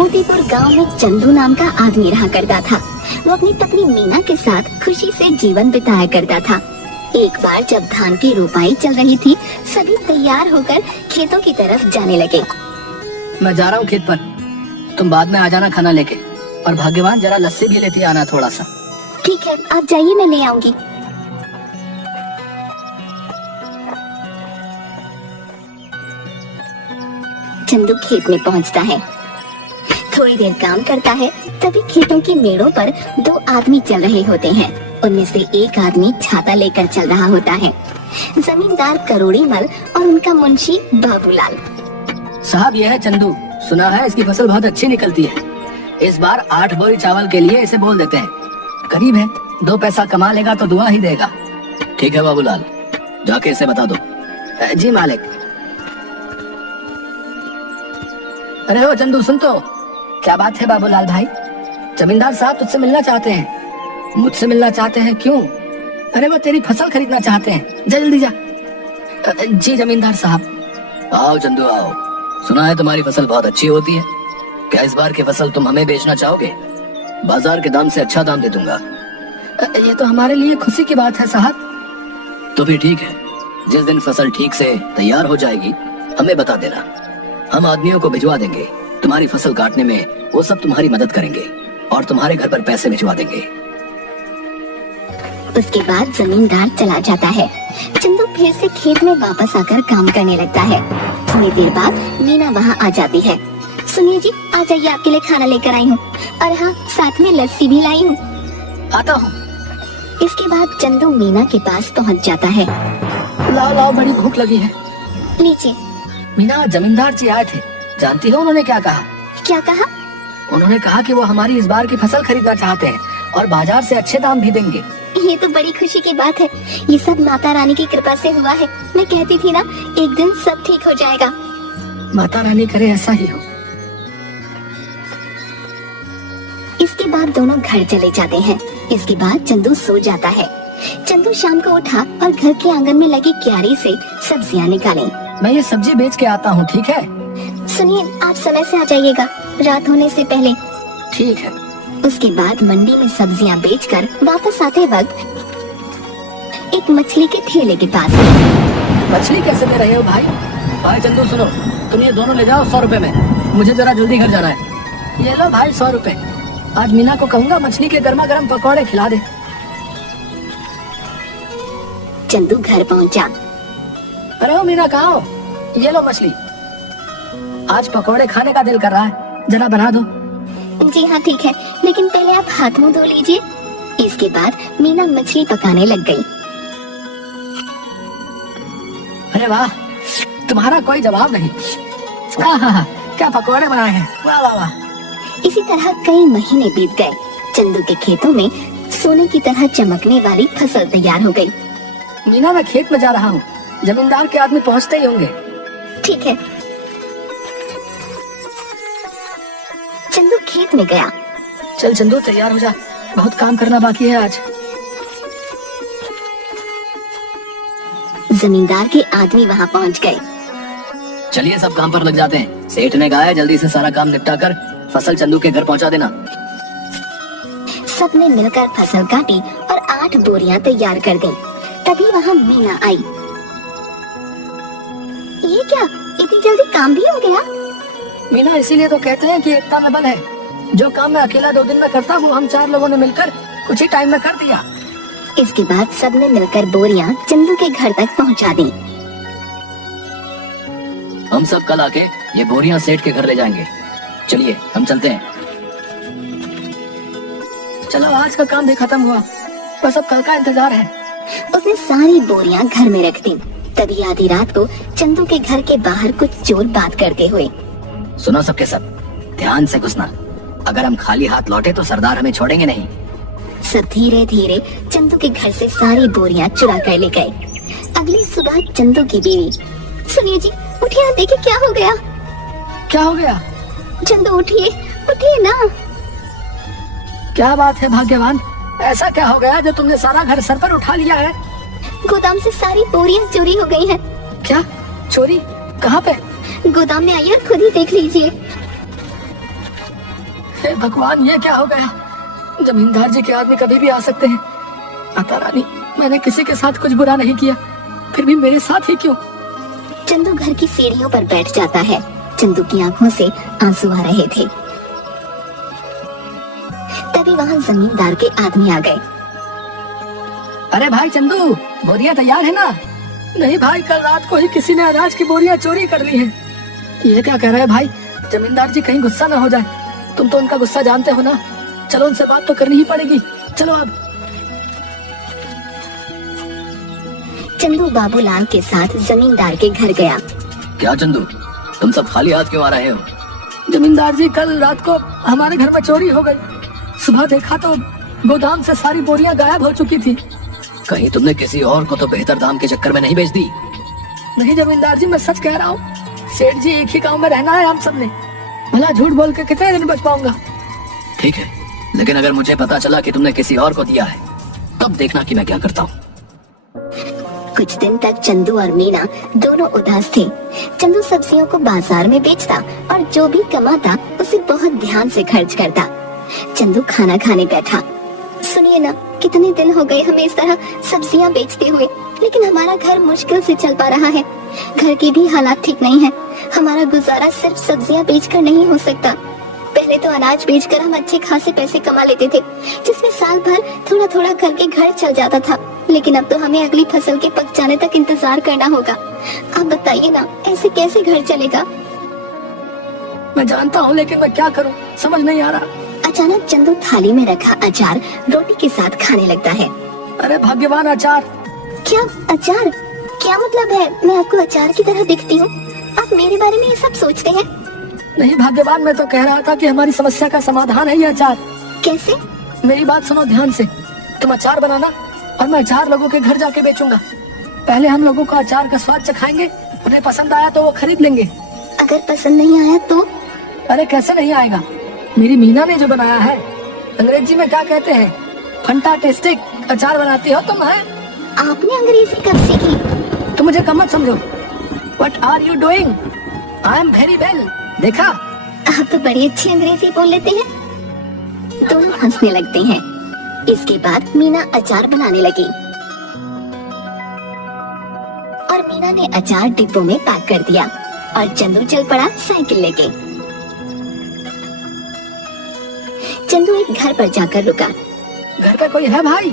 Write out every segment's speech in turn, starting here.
मोतीपुर गांव में चंदू नाम का आदमी रहा करता था। वो अपनी पत्नी मीना के साथ खुशी से जीवन बिताया करता था। एक बार जब धान की रोपाई चल रही थी, सभी तैयार होकर खेतों की तरफ जाने लगे। मैं जा रहा हूँ खेत पर, तुम बाद में आ जाना खाना लेके, और भाग्यवान जरा लस्सी भी लेती आना थोड़ा सा। ठीक है, आप जाइए, मैं ले आऊंगी। चंदू खेत में पहुंचता है, थोड़ी देर काम करता है, तभी खेतों की मेड़ों पर दो आदमी चल रहे होते हैं। उनमें से एक आदमी छाता लेकर चल रहा होता है, जमींदार करोड़ी मल और उनका मुंशी बाबूलाल। साहब, यह है चंदू, सुना है इसकी फसल बहुत अच्छी निकलती है। इस बार 8 बोरी चावल के लिए इसे बोल देते हैं। गरीब है, 2 पैसा कमा लेगा तो दुआ ही देगा। ठीक है बाबूलाल, जाके इसे बता दो। जी मालिक। अरे ओ चंदू, सुन तो। क्या बात है बाबूलाल भाई? जमींदार साहब तुझसे मिलना चाहते हैं। मुझसे मिलना चाहते हैं? क्यों? अरे वो तेरी फसल खरीदना चाहते हैं, जल्दी जा। जी जमींदार साहब। आओ चंदू आओ, सुना है तुम्हारी फसल बहुत अच्छी होती है। क्या इस बार की फसल तुम हमें बेचना चाहोगे? बाजार के दाम से अच्छा दाम दे दूंगा। ये तो हमारे लिए खुशी की बात है साहब। तो फिर ठीक है, जिस दिन फसल ठीक से तैयार हो जाएगी हमें बता देना, हम आदमियों को भिजवा देंगे। तुम्हारी फसल काटने में वो सब तुम्हारी मदद करेंगे और तुम्हारे घर पर पैसे भिजवा देंगे। उसके बाद जमींदार चला जाता है। चंदू फिर से खेत में वापस आकर काम करने लगता है। थोड़ी देर बाद मीना वहाँ आ जाती है। सुनिए जी, आ जाइए, आपके लिए खाना लेकर आई हूँ, और हाँ, साथ में लस्सी भी लाई हूँ। आता हूँ। इसके बाद चंदू मीना के पास पहुँच जाता है। लाओ लाओ, बड़ी भूख लगी है। लीजिए। मीना, जमींदार जी आए थे, जानती हो उन्होंने क्या कहा? क्या कहा? उन्होंने कहा कि वो हमारी इस बार की फसल खरीदना चाहते हैं और बाजार से अच्छे दाम भी देंगे। ये तो बड़ी खुशी की बात है। ये सब माता रानी की कृपा से हुआ है। मैं कहती थी ना, एक दिन सब ठीक हो जाएगा। माता रानी करे ऐसा ही हो। इसके बाद दोनों घर चले जाते हैं। इसके बाद चंदू सो जाता है। चंदू शाम को उठा और घर के आंगन में लगी क्यारी से सब्जियां निकाली। मैं ये सब्जी बेच के आता हूँ, ठीक है? सुनिए, आप समय से आ जाइएगा, रात होने से पहले। ठीक है। उसके बाद मंडी में सब्जियां बेचकर वापस आते वक्त एक मछली के ठेले के पास। मछली कैसे दे रहे हो भाई? भाई चंदू सुनो, तुम ये दोनों ले जाओ 100 रुपए में, मुझे जरा जल्दी घर जाना है। ये लो भाई 100 रुपए। आज मीना को कहूँगा मछली के गर्मा गर्म पकौड़े खिला दे। चंदू घर पहुँचा। अरे ओ मीना, कहाँ हो? ये लो मछली, आज पकौड़े खाने का दिल कर रहा है, जरा बना दो। जी हाँ ठीक है, लेकिन पहले आप हाथ मुंह धो लीजिए। इसके बाद मीना मछली पकाने लग गई। अरे वाह, तुम्हारा कोई जवाब नहीं। क्या पकौड़े बनाए हैं, वाह वाह वाह। इसी तरह कई महीने बीत गए। चंदू के खेतों में सोने की तरह चमकने वाली फसल तैयार हो गई। मीना, मैं खेत में जा रहा हूँ, जमींदार के आदमी पहुँचते ही होंगे। ठीक है। चंदू खेत में गया। चल चंदू, तैयार हो जा, बहुत काम करना बाकी है आज। जमींदार के आदमी वहाँ पहुँच गए। चलिए सब काम पर लग जाते हैं। सेठ ने कहा है जल्दी से सारा काम निपटा कर फसल चंदू के घर पहुँचा देना। सबने मिलकर फसल काटी और 8 बोरियां तैयार कर दी। तभी वहाँ मीना आई। ये क्या, इतनी जल्दी काम भी हो गया? मीना, इसीलिए तो कहते हैं कि एकता में बल है। जो काम मैं अकेला 2 दिन में करता, वो हम 4 लोगों ने मिलकर कुछ ही टाइम में कर दिया। इसके बाद सबने मिलकर बोरियां चंदू के घर तक पहुंचा दी। हम सब कल आके ये बोरियां सेठ के घर ले जाएंगे। चलिए हम चलते हैं। चलो, आज का काम भी खत्म हुआ, बस अब कल का इंतजार है। उसने सारी बोरियां घर में रख दी। तभी आधी रात को चंदू के घर के बाहर कुछ चोर बात करते हुए। सुनो सबके सब, ध्यान से घुसना। अगर हम खाली हाथ लौटे तो सरदार हमें छोड़ेंगे नहीं। सब धीरे धीरे चंदू के घर से सारी बोरियां चुरा कर ले गए। अगली सुबह चंदू की बीवी, सुनिए जी, उठिए, देखिए क्या हो गया। क्या हो गया? चंदू उठिए, उठिए ना। क्या बात है भाग्यवान, ऐसा क्या हो गया जो तुमने सारा घर सर पर उठा लिया है? गोदाम से सारी बोरियां चोरी हो गई हैं। क्या चोरी? कहाँ पे? गोदाम में आइए और खुद ही देख लीजिए। हे भगवान, ये क्या हो गया? जमींदार जी के आदमी कभी भी आ सकते हैं। माता रानी, मैंने किसी के साथ कुछ बुरा नहीं किया, फिर भी मेरे साथ ही क्यों? चंदू घर की सीढ़ियों पर बैठ जाता है। चंदू की आंखों से आंसू आ रहे थे। तभी वहाँ जमींदार के आदमी आ गए। अरे भाई चंदू, बोरियां तैयार है ना? नहीं भाई, कल रात को ही किसी ने अनाज की बोरियां चोरी कर ली हैं। ये क्या कह रहे हैं भाई? जमींदार जी कहीं गुस्सा ना हो जाए। तुम तो उनका गुस्सा जानते हो ना। चलो, उनसे बात तो करनी ही पड़ेगी। चलो अब। चंदू बाबूलाल के साथ जमींदार के घर गया। क्या चंदू, तुम सब खाली हाथ क्यों आ रहे हो? जमींदार जी, कल रात को हमारे घर में चोरी हो गई। सुबह देखा तो गोदाम से सारी बोरियां गायब हो चुकी थी। कहीं तुमने किसी और को तो बेहतर दाम के चक्कर में नहीं बेच दी? नहीं जमींदार जी, मैं सच कह रहा हूँ। सेठ जी, एक ही गांव में रहना है हम सबने। भला झूठ बोल के कितने दिन बच पाऊंगा? ठीक है, लेकिन अगर मुझे पता चला कि तुमने किसी और को दिया है, तब देखना कि मैं क्या करता हूँ। कुछ दिन तक चंदू और मीना दोनों उदास थे। चंदू सब्जियों को बाजार में बेचता और जो भी कमाता उसे बहुत ध्यान से खर्च करता। चंदू खाना खाने बैठा। सुनिए ना, कितने दिन हो गए हमें इस तरह सब्जियां बेचते हुए, लेकिन हमारा घर मुश्किल से चल पा रहा है। घर की भी हालात ठीक नहीं है। हमारा गुजारा सिर्फ सब्जियां बेचकर नहीं हो सकता। पहले तो अनाज बेचकर हम अच्छे खासे पैसे कमा लेते थे, जिसमें साल भर थोड़ा थोड़ा करके घर चल जाता था। लेकिन अब तो हमें अगली फसल के पक जाने तक इंतजार करना होगा। आप बताइए ना, ऐसे कैसे घर चलेगा? मैं जानता हूँ, लेकिन मैं क्या करूँ, समझ नहीं आ रहा। अचानक चंदू थाली में रखा अचार रोटी के साथ खाने लगता है। अरे भाग्यवान अचार! क्या अचार? क्या मतलब है? मैं आपको अचार की तरह दिखती हूँ? आप मेरे बारे में ये सब सोचते हैं? नहीं भाग्यवान, मैं तो कह रहा था कि हमारी समस्या का समाधान है ये अचार। कैसे? मेरी बात सुनो ध्यान से। तुम अचार बनाना और मैं अचार लोगों के घर जाके बेचूंगा। पहले हम लोगों को अचार का स्वाद चखाएंगे, उन्हें पसंद आया तो वो खरीद लेंगे। अगर पसंद नहीं आया तो? अरे कैसे नहीं आएगा? मेरी मीना ने जो बनाया है, अंग्रेजी में क्या कहते हैं, फंटास्टिक अचार बनाती हो तुम, है? आपने अंग्रेजी कब सीखी? तुम मुझे कम मत समझो। What are you doing? I am very well. देखा? आप तो बड़ी अच्छी अंग्रेजी बोल लेते हैं। दोनों हंसने लगते हैं। इसके बाद मीना अचार बनाने लगी और मीना ने अचार डिब्बों में पैक कर दिया और चंदू चल पड़ा साइकिल लेके। चंदू एक घर पर जाकर रुका। घर पे कोई है भाई?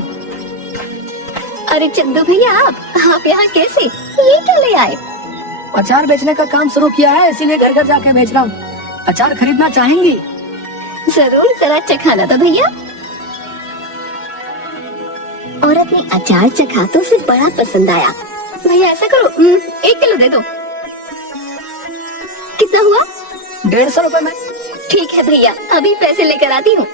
अरे चंदू भैया, आप यहाँ कैसे? ये क्या ले आए? अचार बेचने का काम शुरू किया है, इसीलिए घर घर जाके बेच रहा हूँ। अचार खरीदना चाहेंगी? जरूर, जरा चखाना तो भैया। औरत ने अचार चखा तो उसे बड़ा पसंद आया। भैया ऐसा करो, 1 किलो दे दो। कितना हुआ? 150 रुपए में। ठीक है भैया, अभी पैसे लेकर आती हूँ।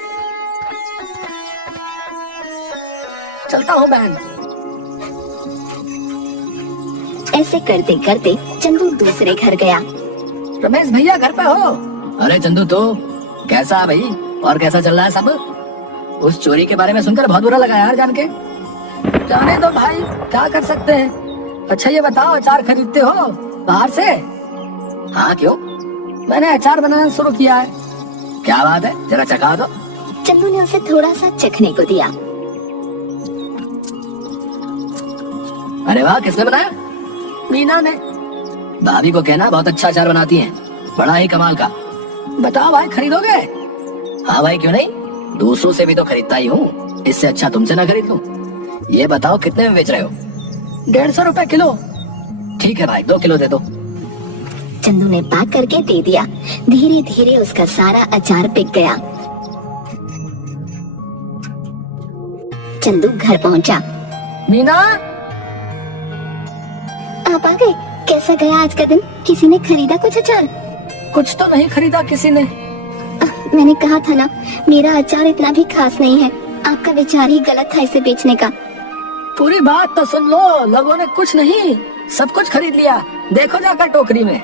चलता हूँ बहन। ऐसे करते करते चंदू दूसरे घर गया। रमेश भैया घर पे हो? अरे चंदू, तो कैसा है भाई? और कैसा चल रहा है सब? उस चोरी के बारे में सुनकर बहुत बुरा लगा यार जान के। जाने दो भाई, क्या कर सकते हैं। अच्छा ये बताओ, अचार खरीदते हो बाहर से? हाँ, क्यों? मैंने अचार बनाना शुरू किया है। क्या बात है, जरा चखा दो। चंदू ने उसे थोड़ा सा चखने को दिया। अरे वाह, किसने बनाया? मीना ने। भाभी को कहना बहुत अच्छा अचार बनाती हैं, बड़ा ही कमाल का। बताओ भाई, खरीदोगे? हाँ भाई, क्यों नहीं, दूसरों से भी तो खरीदता ही हूँ, इससे अच्छा तुमसे ना खरीद लूं। ये बताओ कितने में बेच रहे हो? 150 रुपए किलो। ठीक है भाई, 2 किलो दे दो। चंदू ने पैक करके दे दिया। धीरे धीरे उसका सारा अचार बिक गया। चंदू घर पहुंचा। मीना, आप आ गए? कैसा गया आज का दिन? किसी ने खरीदा कुछ अचार? कुछ तो नहीं खरीदा किसी ने। मैंने कहा था ना, मेरा अचार इतना भी खास नहीं है। आपका विचार ही गलत था इसे बेचने का। पूरी बात तो सुन लो। लोगों ने कुछ नहीं, सब कुछ खरीद लिया। देखो जाकर टोकरी में।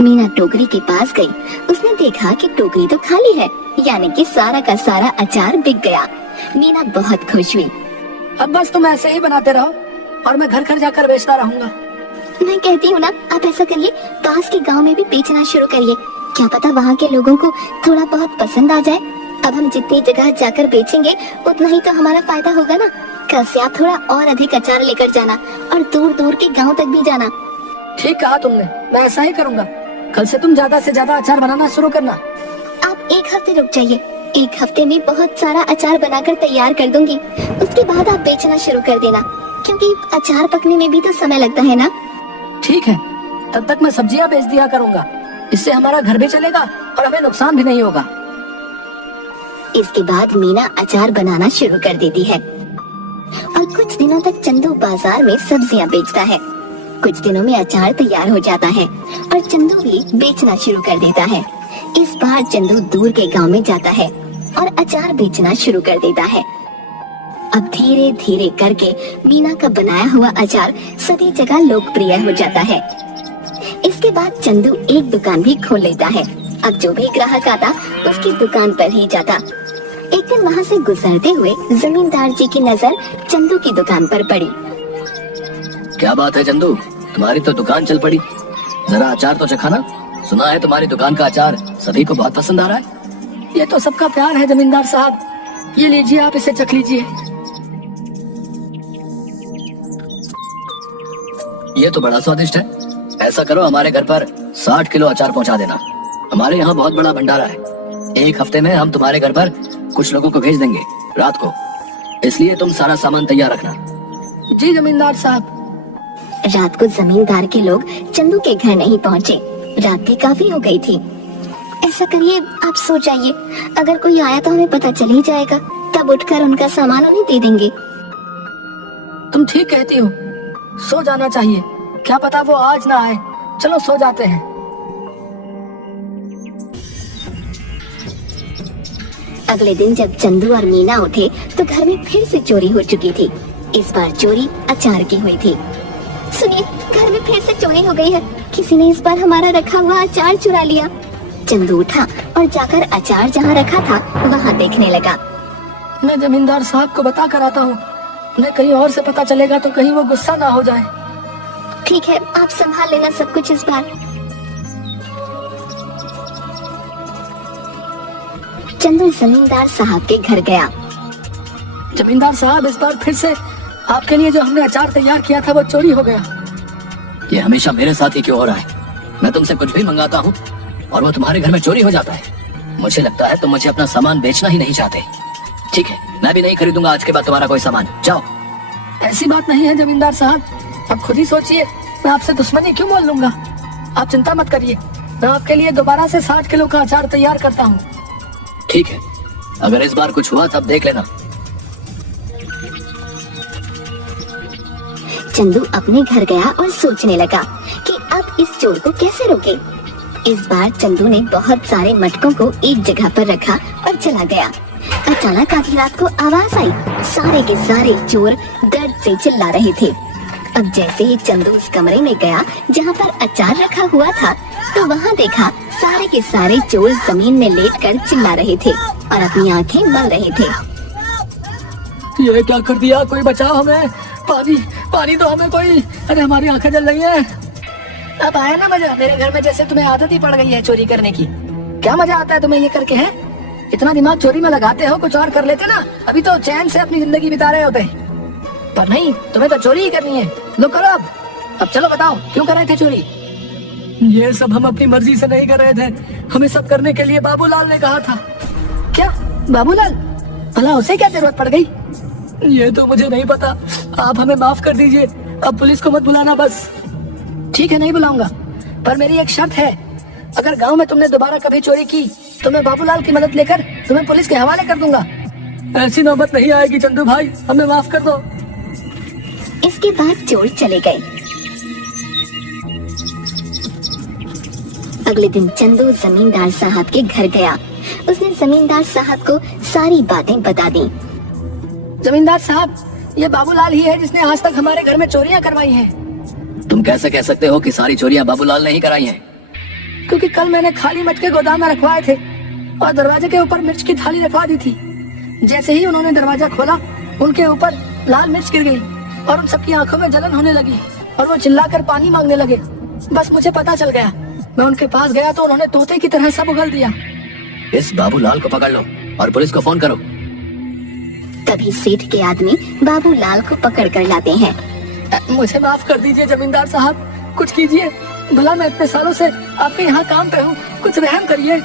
मीना टोकरी के पास गई। उसने देखा कि टोकरी तो खाली है, यानी कि सारा का सारा अचार बिक गया। मीना बहुत खुश हुई। अब बस तुम ऐसे ही बनाते रहो और मैं घर घर जाकर बेचता रहूंगा। मैं कहती हूँ ना, आप ऐसा करिए, पास के गांव में भी बेचना शुरू करिए। क्या पता वहाँ के लोगों को थोड़ा बहुत पसंद आ जाए। अब हम जितनी जगह जाकर बेचेंगे उतना ही तो हमारा फायदा होगा ना। कल से आप थोड़ा और अधिक अचार लेकर जाना और दूर दूर के गांव तक भी जाना। ठीक कहा तुमने, मैं ऐसा ही करूंगा। कल से तुम ज्यादा से ज्यादा अचार बनाना शुरू करना। आप 1 हफ्ते रुक जाइए, 1 हफ्ते में बहुत सारा अचार बनाकर तैयार कर दूंगी। उसके बाद आप बेचना शुरू कर देना, क्योंकि अचार पकने में भी तो समय लगता है ना। ठीक है, तब तक मैं सब्जियां बेच दिया करूंगा। इससे हमारा घर भी चलेगा और हमें नुकसान भी नहीं होगा। इसके बाद मीना अचार बनाना शुरू कर देती है और कुछ दिनों तक चंदू बाजार में सब्जियां बेचता है। कुछ दिनों में अचार तैयार हो जाता है और चंदू भी बेचना शुरू कर देता है। इस बार चंदू दूर के गांव में जाता है और अचार बेचना शुरू कर देता है। अब धीरे धीरे करके मीना का बनाया हुआ अचार सभी जगह लोकप्रिय हो जाता है। इसके बाद चंदू एक दुकान भी खोल लेता है। अब जो भी ग्राहक आता उसकी दुकान पर ही जाता। एक दिन वहाँ से गुजरते हुए जमींदार जी की नजर चंदू की दुकान पर पड़ी। क्या बात है चंदू, तुम्हारी तो दुकान चल पड़ी। जरा अचार तो चखाना। सुना है तुम्हारी दुकान का अचार सभी को बहुत पसंद आ रहा है। ये तो सबका प्यार है जमींदार साहब। ये लीजिए, आप इसे चख लीजिए। ये तो बड़ा स्वादिष्ट है। ऐसा करो, हमारे घर पर 60 किलो अचार पहुंचा देना। हमारे यहाँ बहुत बड़ा भंडारा है। 1 हफ्ते में हम तुम्हारे घर पर कुछ लोगों को भेज देंगे रात को, इसलिए तुम सारा सामान तैयार रखना। जी जमींदार साहब। रात को जमींदार के लोग चंदू के घर नहीं पहुँचे। रात भी काफी हो गई थी। ऐसा करिए, आप सो जाइए। अगर कोई आया तो हमें पता चल ही जाएगा, तब उठकर उनका सामान उन्हें दे देंगे। तुम ठीक कहती हो, सो जाना चाहिए। क्या पता वो आज ना आए। चलो सो जाते हैं। अगले दिन जब चंदू और मीना उठे तो घर में फिर से चोरी हो चुकी थी। इस बार चोरी अचार की हुई थी। सुनिए, घर में फिर से चोरी हो गई है। किसी ने इस बार हमारा रखा हुआ अचार चुरा लिया। चंदू उठा और जाकर अचार जहाँ रखा था वहाँ देखने लगा। मैं जमींदार साहब को बता कर आता हूँ। उन्हें कहीं और से पता चलेगा तो कहीं वो गुस्सा ना हो जाए। ठीक है, आप संभाल लेना सब कुछ इस बार। चंदू जमींदार साहब के घर गया। जमींदार साहब, इस बार फिर से आपके लिए जो हमने अचार तैयार किया था वो चोरी हो गया। ये हमेशा मेरे साथ ही क्यों हो रहा है? मैं तुमसे कुछ भी मंगाता हूँ और वो तुम्हारे घर में चोरी हो जाता है। मुझे लगता है तुम मुझे अपना सामान बेचना ही नहीं चाहते। ठीक है, मैं भी नहीं खरीदूंगा आज के बाद तुम्हारा कोई सामान। जाओ। ऐसी बात नहीं है जमींदार साहब, आप खुद ही सोचिए। मैं आपसे दुश्मनी क्यों बोल लूंगा? आप चिंता मत करिए, मैं आपके लिए दोबारा से 60 किलो का अचार तैयार करता हूँ। ठीक है, अगर इस बार कुछ हुआ तब देख लेना। चंदू अपने घर गया और सोचने लगा कि अब इस चोर को कैसे रोके। इस बार चंदू ने बहुत सारे मटकों को एक जगह पर रखा और चला गया। अचानक आधी रात को आवाज आई। सारे के सारे चोर दर्द से चिल्ला रहे थे। अब जैसे ही चंदू उस कमरे में गया जहाँ पर अचार रखा हुआ था, तो वहाँ देखा सारे के सारे चोर जमीन में लेटकर चिल्ला रहे थे और अपनी आंखें मल रहे थे। ये क्या कर दिया? कोई बचाओ हमें। पानी पानी दो हमें कोई। अरे हमारी आंखें जल रही हैं। अब आया ना मजा? मेरे घर में जैसे तुम्हें आदत ही पड़ गई है चोरी करने की। क्या मजा आता है तुम्हें ये करके? है इतना दिमाग चोरी में लगाते हो, कुछ और कर लेते ना, अभी तो चैन से अपनी जिंदगी बिता रहे होते। पर नहीं, तुम्हें तो चोरी ही करनी है। लो करो अब चलो बताओ क्यों कर रहे थे चोरी? ये सब हम अपनी मर्जी से नहीं कर रहे थे। हमें सब करने के लिए बाबूलाल ने कहा था। क्या बाबूलाल? भला उसे क्या जरूरत पड़ गई? ये तो मुझे नहीं पता। आप हमें माफ कर दीजिए। अब पुलिस को मत बुलाना बस। ठीक है, नहीं बुलाऊंगा, पर मेरी एक शर्त है। अगर गांव में तुमने दोबारा कभी चोरी की तो मैं बाबूलाल की मदद लेकर तुम्हें पुलिस के हवाले कर दूंगा। ऐसी नौबत नहीं आएगी चंदू भाई, हमें माफ कर दो। इसके बाद चोर चले गए। अगले दिन चंदू जमींदार साहब के घर गया। उसने जमींदार साहब को सारी बातें बता दी। जमींदार साहब, ये बाबूलाल ही है जिसने आज तक हमारे घर में चोरियां करवाई हैं। तुम कैसे कह सकते हो कि सारी चोरियां बाबूलाल ने ही कराई हैं? क्योंकि कल मैंने खाली मटके गोदाम में रखवाए थे और दरवाजे के ऊपर मिर्च की थाली रखवा दी थी। जैसे ही उन्होंने दरवाजा खोला, उनके ऊपर लाल मिर्च गिर गई और उन सबकी आंखों में जलन होने लगी और वो चिल्लाकर पानी मांगने लगे। बस मुझे पता चल गया मैं उनके पास गया तो उन्होंने तोते की तरह सब उगल दिया। इस बाबूलाल को पकड़ लो और पुलिस को फोन करो। तभी सेठ के आदमी बाबूलाल को पकड़ कर लाते हैं। मुझे माफ कर दीजिए जमींदार साहब, कुछ कीजिए। भला मैं इतने सालों से आपके यहाँ काम पे हूँ, कुछ रहम करिए।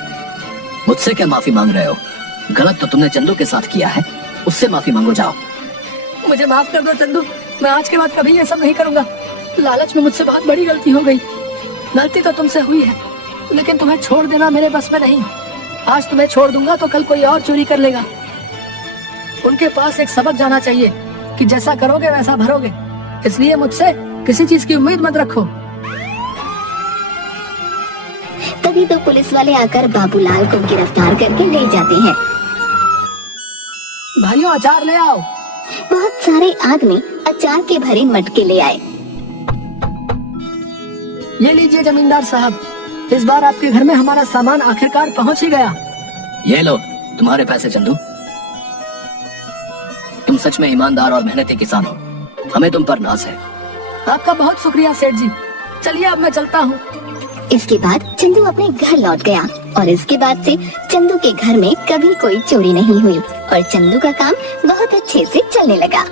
मुझसे क्या माफी मांग रहे हो? गलत तो तुमने चंदू के साथ किया है, उससे माफी मांगो जाओ। मुझे माफ कर दो चंदू, मैं आज के बाद कभी ये सब नहीं करूँगा। लालच में मुझसे बहुत बड़ी गलती हो गई। गलती तो तुमसे हुई है, लेकिन तुम्हें छोड़ देना मेरे बस में नहीं। आज तुम्हें छोड़ दूंगा तो कल कोई और चोरी कर लेगा। उनके पास एक सबक जाना चाहिए कि जैसा करोगे वैसा भरोगे, इसलिए मुझसे किसी चीज की उम्मीद मत रखो। तभी तो पुलिस वाले आकर बाबूलाल को गिरफ्तार करके ले जाते हैं। भाइयों अचार ले आओ। बहुत सारे आदमी अचार के भरे मटके ले आए। ये लीजिए जमींदार साहब, इस बार आपके घर में हमारा सामान आखिरकार पहुंच ही गया। ये लो तुम्हारे पैसे चंदू। तुम सच में ईमानदार और मेहनती किसान हो, हमें तुम पर नाज है। आपका बहुत शुक्रिया सेठ जी। चलिए अब मैं चलता हूँ। इसके बाद चंदू अपने घर लौट गया और इसके बाद से चंदू के घर में कभी कोई चोरी नहीं हुई और चंदू का काम बहुत अच्छे से चलने लगा।